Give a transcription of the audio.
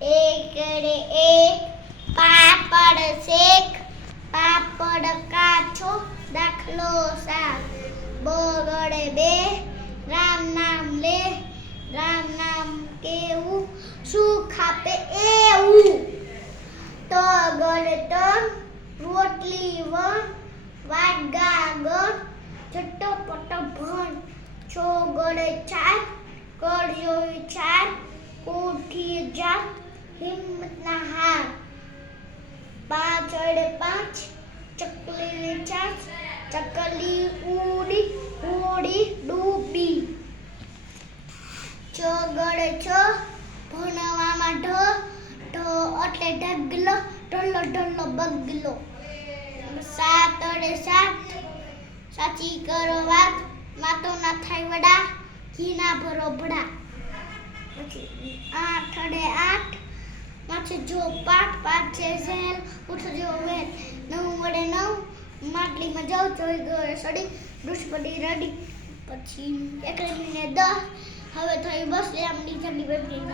એકડે એક પાપડ શેક પાપડ કાચો દાખલો શાક બગડે બે રામ નામ લે રામ નામ કેવું સુખ આપે એવું તગડે તન રોટલી વણ વાડગા ગણ ચટપટ ભણ ચોગડે ચાર કરજો વિચાર કોઠી જા હિંમતના હાર પાછળે પાંચ ચકલીની ચાંચ ચકલી ઉડી ઉડી ડૂબી ચોગડે છ ભણવામાં ઢ એટલે ઢગલો ઢલો ઢલો બગલો સાતડે સાત સાચી કરો વાત માતો ના થાય વડા ઘી ના ભરો ભડા પછી આઠડે આઠ માથે જો પાઠ પાછે ઝેલ ઉઠજો વેલ નવ વડે નવ માટલીમાં જાવ જોઈ ગયો સડી દુશ્મની રડી પછી એકડી ને 10 હવે થઈ બસ લાંબી ઠંડી બદલી